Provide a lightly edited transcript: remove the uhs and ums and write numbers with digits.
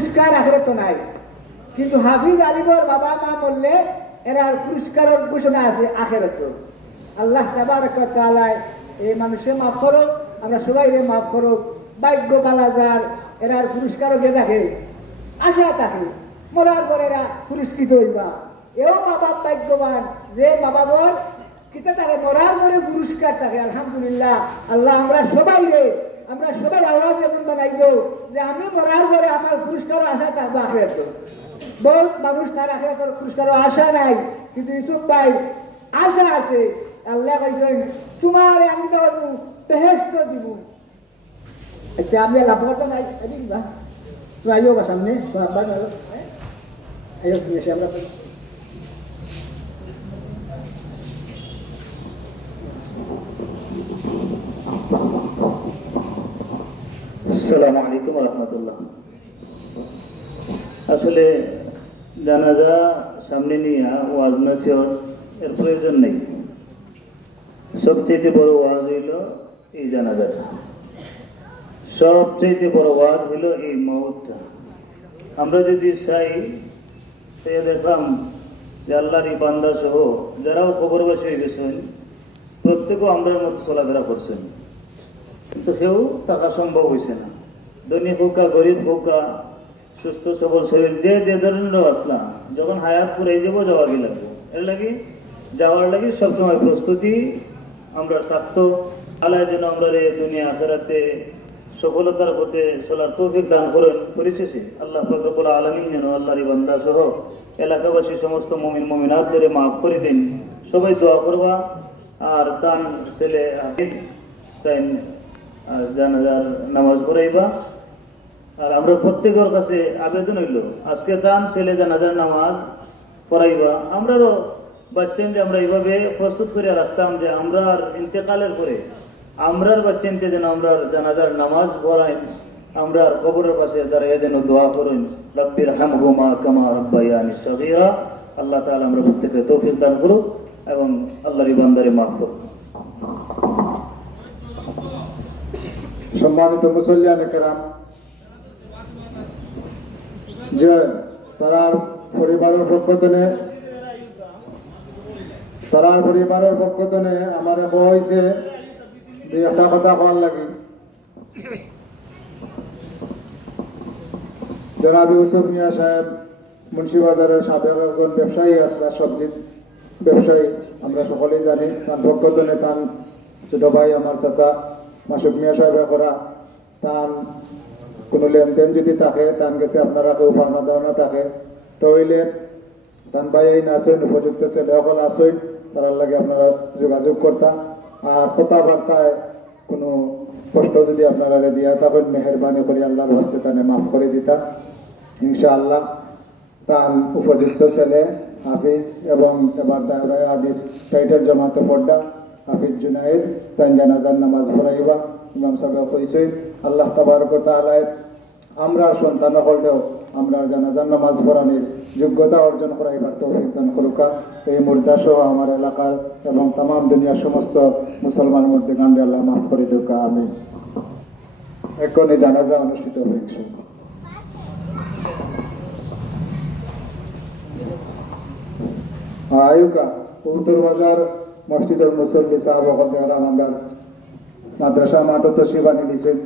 পুরস্কার আখেরাত নাই, কিন্তু হাফিজ আলিমর বাবা মা বললে এরার পুরস্কারের ঘোষণা আছে আখেরাত। আল্লাহ তাবারক ওয়া তাআলা এই মানুষে মাফ করো, আমরা সবাই মাফ করো। ভাগ্য বালাজার এরার পুরস্কারও গে থাকে, আশা থাকে মরার পর এরা পুরস্কৃত হইবা। এও মা বাপ ভাগ্যবান যে মা বাবার কিতা থাকে মরার পরে পুরস্কার থাকে। আলহামদুলিল্লাহ আল্লাহ আমরা সবাই আল্লাহ যেমন বানাই দেও যে আমি মরার পরে আমার পুরস্কার আশা থাকবো আখেরাত। বহুত মানুষ তার আখেরাতের পুরস্কার আশা নাই, কিন্তু ইউসুফ ভাই আশা আছে। আল্লাহ কইছেন তোমার আমি দেব বেহেশত দিব। আচ্ছা আমি লাভ করতে নাই দিন বা তো আইও বা সামনে তো আব্বা গেল আইও এসে আমরা আসসালামু আলাইকুম ওয়া রাহমাতুল্লাহ। আসলে জানাজা সামনে নিয়ে ওয়াজ নসিহত এর প্রয়োজন নেই। সবচেয়ে বড় ওয়াজ হইল এই জানাজাটা, সবচেয়ে বড় ওয়াজ হইল এই মওতটা। আমরা যদি চাই সে দেখলাম যে আল্লাহর এই বান্দা সহ যারাও কবরবাসী হয়ে গেছেন প্রত্যেকেও আমরা মতো চলাফেরা করছেন, কিন্তু কেউ টাকা সম্ভব হয়েছে না। ধনী হোকা গরিব হোকা সুস্থ সবল শরীর যে যে ধরনের আসলাম যখন হায়াত পুরে যাবো যাওয়া লাগবো, এর লাগি যাওয়ার লাগি সবসময় প্রস্তুতি আমরা থাকতো। আল্লাহ যেন আমরা দুনিয়া আখেরাতে সফলতার পথে চলার তৌফিক দান করেছে। আল্লাহ পাক রব্বুল আলামিন যেন আল্লাহর বান্দা সহ এলাকাবাসী সমস্ত মুমিন মুমিনাত ধরে মাফ করে দিন। সবাই দোয়া করবা। আর তান ছেলে তাই জানাজার নামাজ পড়াইবা। আর আমরা প্রত্যেকের কাছে আবেদন হইল আজকে তান ছেলে জানাজার নামাজ পড়াইবা। আমরারও বাচ্চেন যে আমরা এইভাবে প্রস্তুত করে রাখতাম যে আমরা ইন্তেকালের পরে আমরার বাচ্চেনকে যেন আমরা জানাজার নামাজ পড়াই, আমরা কবরের পাশে দাঁড়িয়ে যেন দোয়া করেন রব্বির হামহুমা কামা রাব্বায়ানি সগীরা। আল্লাহ তাআলা আমরা প্রত্যেককে তৌফিক দান করুক এবং আল্লাহর বান্দারে মাফ করুক। সম্মানিত মুসল্লিয়ানে কেরাম, যে তারার পরিবারের পক্ষ থেকে আমার হয়েছে যে একটা কথা হওয়ার লাগে। জনাব ইউসুফ মিয়া সাহেব মুন্সিবাজারের সাবেক একজন ব্যবসায়ী আসলে সবজির ব্যবসায়ী, আমরা সকলেই জানি। তার পক্ষ থেকে তার ছোট ভাই আমার চাচা মাসুক মিয়া সাহেবের করা তার কোনো লেনদেন যদি থাকে তার কাছে আপনারা কেউ পাওনা দেওয়া থাকে তাহলে তান ভাই এই আসেন উপযুক্ত ছেলে সকল আসেন, তার লাগে আপনারা যোগাযোগ করতাম। আর কথাবার্তায় কোনো কষ্ট যদি আপনারা দিয়া থাকেন মেহরবানি করে আল্লাহর হস্তে তানে মাফ করে দিতা ইনশাআল্লাহ। তার উপযুক্ত ছেলে হাফিজ এবং এবার দায়রায় হাদিস টাইটেল জমাতে পড়া হাফিজ জুনাইদ তান জানাজার নামাজ পড়াইবা। ইমাম সাহেব কইছে আল্লাহ তাবারক ওয়া তাআলা আমরা সন্তান হলেও আমরা জানাজার নামাজ পড়ানোর যোগ্যতা অর্জন করাইবার তৌফিক দান করুকা। এই মুর্দা সহ আমার এলাকার এবং তাম দুনিয়ার সমস্ত মুসলমান মধ্যে গান্ডে আল্লাহ মাফ করে দুকা। আমি এখনই জানাজা অনুষ্ঠিত হয়েছে। আয়ুকা উত্তর বাজার মসজিদের মুসল্লি সাহাব আমরা মাদ্রাসা মাঠও তো শিবানী দিয়েছেন।